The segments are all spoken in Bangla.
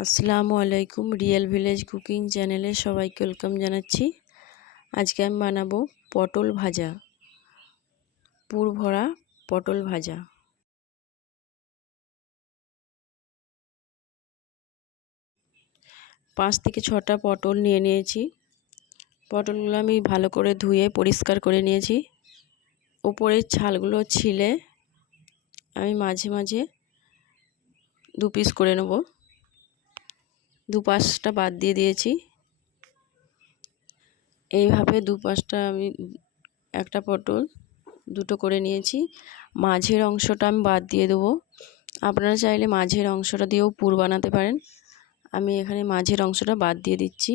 আসসালামু আলাইকুম রিয়েল ভিলেজ কুকিং চ্যানেলে সবাইকে ওয়েলকাম জানাচ্ছি। আজকে আমি বানাবো পটল ভাজা, পুর ভরা পটল ভাজা। পাঁচ থেকে ছটা পটল নিয়ে নিয়েছি। পটলগুলো আমি ভালো করে ধুয়ে পরিষ্কার করে নিয়েছি। ওপরের ছালগুলো ছিলে, আমি মাঝে মাঝে দু পিস করে নেব। দু পাশটা বাদ দিয়ে দিয়েছি। এইভাবে দুপাশটা আমি একটা পটল দুটো করে নিয়েছি। মাঝের অংশটা আমি বাদ দিয়ে দেবো। আপনারা চাইলে মাঝের অংশটা দিয়েও পুর বানাতে পারেন। আমি এখানে মাঝের অংশটা বাদ দিয়ে দিচ্ছি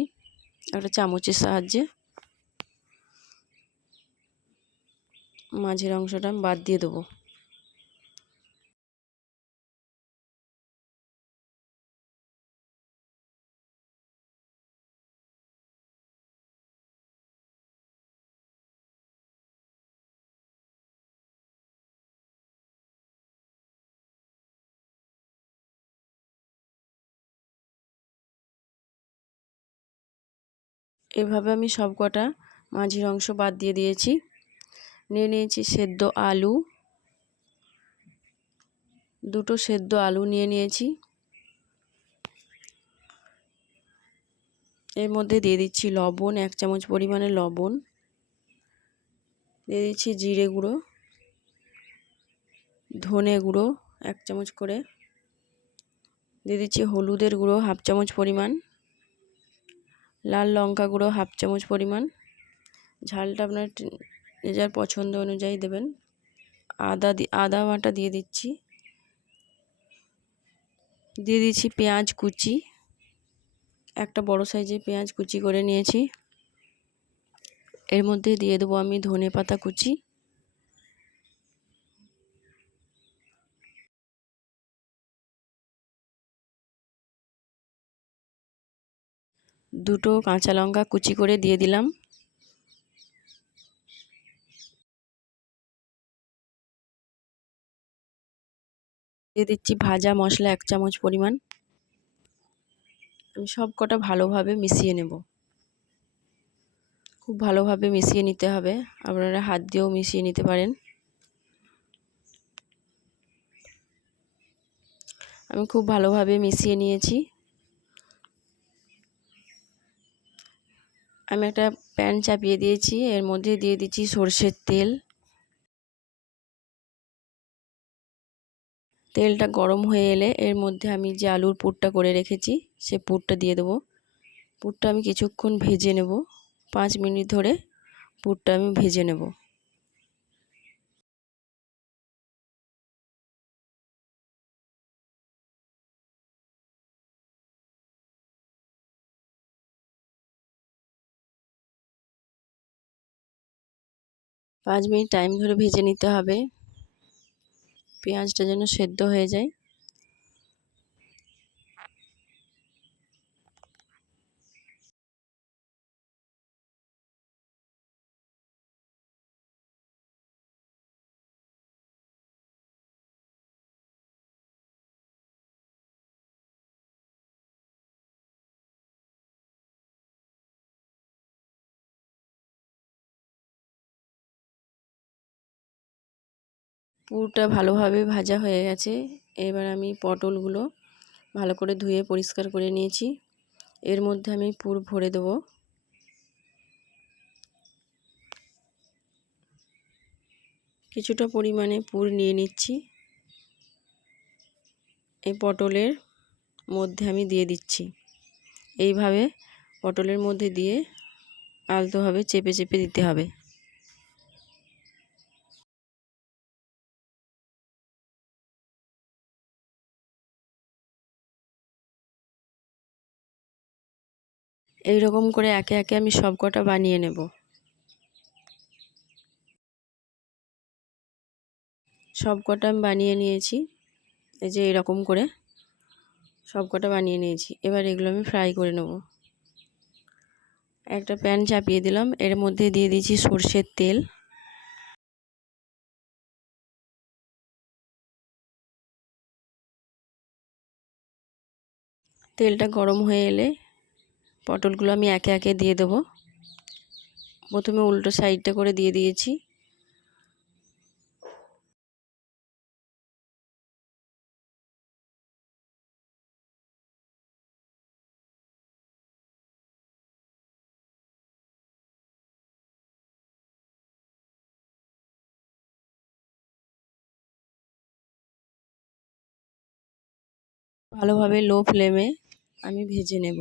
একটা চামচের সাহায্যে। মাঝের অংশটা আমি বাদ দিয়ে দেবো। এভাবে আমি সব কটা মাঝির অংশ বাদ দিয়ে দিয়েছি। নিয়ে নিয়েছি সেদ্ধ আলু। দুটো সেদ্ধ আলু নিয়ে নিয়েছি। এর মধ্যে দিয়ে দিচ্ছি লবণ, এক চামচ পরিমাণে লবণ। দিয়ে দিচ্ছি জিরে গুঁড়ো, ধনে গুঁড়ো, এক চামচ করে। দিয়ে দিচ্ছি হলুদের গুঁড়ো, হাফ চামচ পরিমাণ। লাল লঙ্কা গুঁড়ো হাফ চামচ পরিমাণ। ঝালটা আপনার যে যার পছন্দ অনুযায়ী দেবেন। আদা আদা বাটা দিয়ে দিচ্ছি। দিয়ে দিচ্ছি পেঁয়াজ কুচি। একটা বড় সাইজে পেঁয়াজ কুচি করে নিয়েছি। এর মধ্যে দিয়ে দেবো আমি ধনে পাতা কুচি। দুটো কাঁচা লঙ্কা কুচি করে দিয়ে দিলাম। দিয়ে দিচ্ছি ভাজা মশলা এক চামচ পরিমাণ। আমি সব কটা ভালোভাবে মিশিয়ে নেব। খুব ভালোভাবে মিশিয়ে নিতে হবে। আপনারা হাত দিয়েও মিশিয়ে নিতে পারেন। আমি খুব ভালোভাবে মিশিয়ে নিয়েছি। আমি একটা প্যান চাপিয়ে দিয়েছি, এর মধ্যে দিয়ে দিচ্ছি সর্ষের তেল। তেলটা গরম হয়ে এলে এর মধ্যে আমি যে আলুর পুরটা করে রেখেছি, সে পুরটা দিয়ে দেবো। পুরটা আমি কিছুক্ষণ ভেজে নেব। পাঁচ মিনিট ধরে পুরটা আমি ভেজে নেব। পাঁচ মিনিট টাইম ধরে ভেজে নিতে হবে। পেঁয়াজটা যেন সেদ্ধ হয়ে যায়। পুরটা ভালোভাবে ভাজা হয়ে গেছে। এবার আমি পটলগুলো ভালো করে ধুয়ে পরিষ্কার করে নিয়েছি। এর মধ্যে আমি পুর ভরে দেবো। কিছুটা পরিমাণে পুর নিয়ে নিচ্ছি। এই পটলের মধ্যে আমি দিয়ে দিচ্ছি। এইভাবে পটলের মধ্যে দিয়ে আলতোভাবে চেপে চেপে দিতে হবে। এই রকম করে একে একে আমি সব কটা বানিয়ে নেব। সব কটা আমি বানিয়ে নিয়েছি। এই যে এরকম করে সব কটা বানিয়ে নিয়েছি। এবার এগুলো আমি ফ্রাই করে নেব। একটা প্যান চাপিয়ে দিলাম। এর মধ্যে দিয়ে দিয়েছি সর্ষের তেল। তেলটা গরম হয়ে এলে পটলগুলো আমি একে একে দিয়ে দেবো। প্রথমে উল্টো সাইডটা করে দিয়ে দিয়েছি। ভালোভাবে লো ফ্লেমে আমি ভেজে নেব।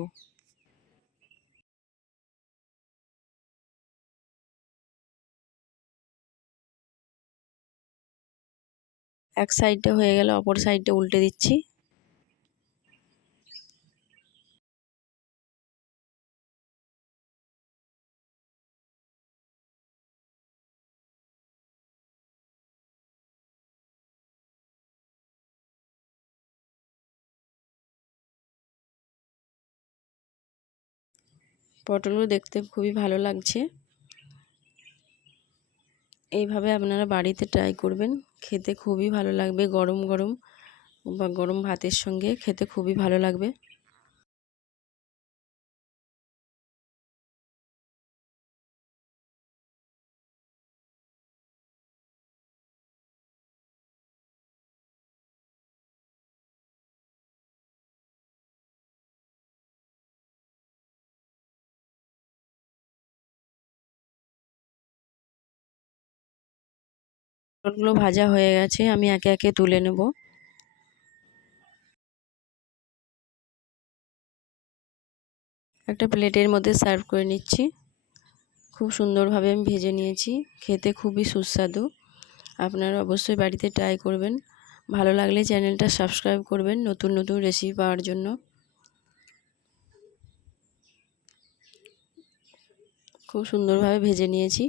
এক সাইডটা হয়ে গেলে অপর সাইডটা উল্টে দিচ্ছি। পটলগুলো দেখতে খুবই ভালো লাগছে। এইভাবে আপনারা বাড়িতে ট্রাই করবেন। খেতে খুবই ভালো লাগবে, গরম গরম বা গরম ভাতের সঙ্গে খেতে খুবই ভালো লাগবে। পটলগুলো ভাজা হয়ে গেছে, আমি একে একে তুলে নেব। একটা প্লেটের মধ্যে সার্ভ করে নিচ্ছি। খুব সুন্দরভাবে আমি ভেজে নিয়েছি, খেতে খুবই সুস্বাদু। আপনারা অবশ্যই বাড়িতে ট্রাই করবেন। ভালো লাগলে চ্যানেলটা সাবস্ক্রাইব করবেন নতুন নতুন রেসিপি পাওয়ার জন্য। খুব সুন্দরভাবে ভেজে নিয়েছি।